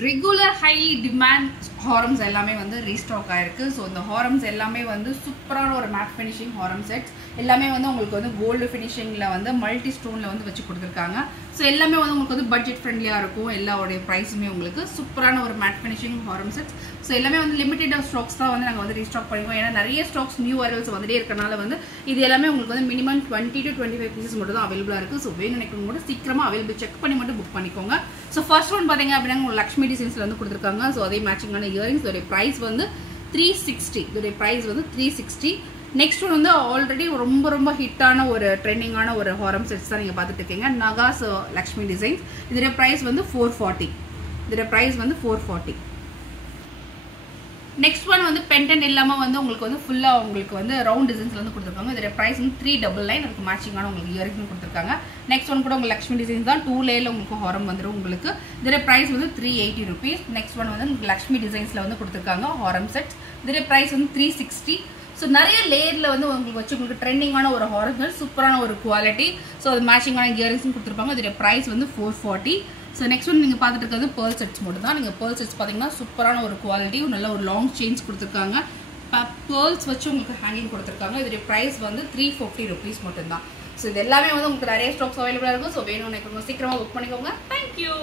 Regular highly demand harams எல்லாமே வந்து restock ஆயிருக்கு. ஸோ இந்த ஹாரம்ஸ் எல்லாமே வந்து சூப்பரான ஒரு மேட் ஃபினிஷிங் ஹாரம் செட்ஸ் எல்லாமே வந்து உங்களுக்கு வந்து கோல்டு ஃபினிஷிங்கில் வந்து மல்டி ஸ்டோனில் வந்து வச்சு கொடுத்துருக்காங்க. ஸோ எல்லாமே வந்து உங்களுக்கு வந்து பட்ஜெட் ஃப்ரெண்ட்லியாக இருக்கும். எல்லாருடைய ப்ரைஸுமே உங்களுக்கு சூப்பரான ஒரு மேட் ஃபினிஷிங் ஹாரம் செட்ஸ். ஸோ எல்லாமே வந்து லிமிடெட் ஸ்டாக்ஸ் தான் வந்து நாங்கள் வந்து ரீஸ்டாக் பண்ணிக்கோம். ஏன்னா நிறைய ஸ்டாக்ஸ் நியூ அரைவல்ஸ் வந்துட்டே இருக்கனால வந்து இது எல்லாமே உங்களுக்கு வந்து மினிமம் 20 to 25 பீசஸ் மட்டும் தான் அவைலபிளாக இருக்குது. ஸோ வேணும் நினைக்கும் கூட சீக்கிரமாக அவைலபிள் செக் பண்ணி மட்டும் புக் பண்ணிக்கோங்க. ஸோ ஃபர்ஸ்ட் ஒன் பார்த்தீங்க அப்படின்னா உங்களுக்கு லக்ஷ்மி டிசைன்ஸில் வந்து கொடுத்துருக்காங்க. ஸோ அதே மேட்சிங்கான இயரிங்ஸ் இதோடைய ப்ரைஸ் வந்து 360. இதோடைய ப்ரைஸ் வந்து 360. நெக்ஸ்ட் ஒன் வந்து ஆல்ரெடி ரொம்ப ரொம்ப ஹிட்டான ஒரு ட்ரெண்டிங்கான ஒரு ஹாரம் செட்ஸ் தான் நீங்கள் பார்த்துட்டு இருக்கீங்க. நகாஸ் லக்ஷ்மி டிசைன்ஸ். இதோடைய ப்ரைஸ் வந்து 440. இதோடைய ப்ரைஸ் வந்து 440. நெக்ஸ்ட் ஒன் வந்து பென்டென்ட் இல்லாமல் வந்து உங்களுக்கு வந்து ஃபுல்லாக உங்களுக்கு வந்து ரவுண்ட் டிசைன்ஸில் வந்து கொடுத்துருக்காங்க. இதோட ப்ரைஸ் வந்து 399. அதுக்கு மேட்சிங்கான உங்களுக்கு இயரிங்ஸ் கொடுத்துருக்காங்க. நெக்ஸ்ட் ஒன் கூட உங்களுக்கு லக்ஷ்மி டிசைன்ஸ் தான் 2 லேயரில் உங்களுக்கு ஹாரம் வந்துடும். உங்களுக்கு இதோட ப்ரைஸ் வந்து 380 rupees. நெக்ஸ்ட் ஒன் வந்து உங்களுக்கு லக்ஷ்மி டிசைன்ஸில் வந்து கொடுத்துருக்காங்க ஹாரம் செட்ஸ். இதோட ப்ரைஸ் வந்து 360. ஸோ நிறைய லேயரில் வந்து உங்களுக்கு வச்சு உங்களுக்கு ட்ரெண்டிங்கான ஒரு ஹாரம் செட் சூப்பரான ஒரு குவாலிட்டி. ஸோ அது மேட்சிங்கான இயரிங்ஸும் கொடுத்துருப்பாங்க. இதோட ப்ரைஸ் வந்து 440. ஸோ நெக்ஸ்ட் ஒன் நீங்கள் பார்த்துட்டு இருக்கிறது பேர்ல் செட்ஸ் மட்டும் தான். நீங்கள் பேர்ல் செட்ஸ் பார்த்தீங்கன்னா சூப்பரான ஒரு குவாலிட்டி, நல்ல ஒரு லாங் செயின்ஸ் கொடுத்துருக்காங்க. பேர்ல்ஸ் வச்சு உங்களுக்கு ஹேங்கிங் கொடுத்துருக்காங்க. இதோடைய ப்ரைஸ் வந்து 350 rupees மட்டும்தான். ஸோ இது எல்லாமே வந்து உங்களுக்கு நிறைய ஸ்டாக்ஸ் அவைலபிளாக இருக்கும். ஸோ வேணும்னு சீக்கிரமாக புக் பண்ணிக்கோங்க. தேங்க்யூ.